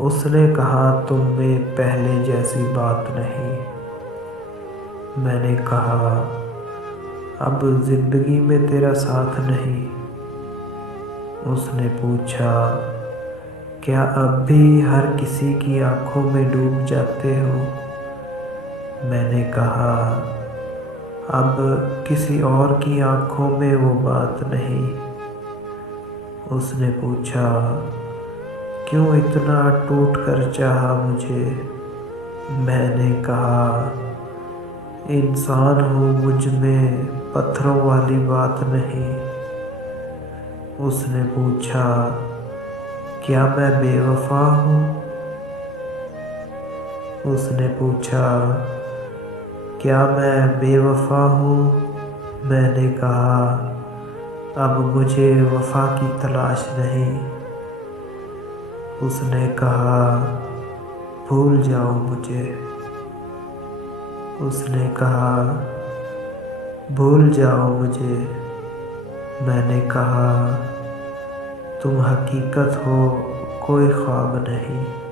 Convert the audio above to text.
उसने कहा, तुम में पहले जैसी बात नहीं। मैंने कहा, अब जिंदगी में तेरा साथ नहीं। उसने पूछा, क्या अब भी हर किसी की आंखों में डूब जाते हो? मैंने कहा, अब किसी और की आंखों में वो बात नहीं। उसने पूछा, क्यों इतना टूट कर चाहा मुझे? मैंने कहा, इंसान हूँ, मुझ में पत्थरों वाली बात नहीं। उसने पूछा, क्या मैं बेवफा हूँ? उसने पूछा, क्या मैं बेवफा हूँ? मैंने कहा, अब मुझे वफा की तलाश नहीं। उसने कहा, भूल जाओ मुझे। उसने कहा, भूल जाओ मुझे। मैंने कहा, तुम हकीकत हो, कोई ख्वाब नहीं।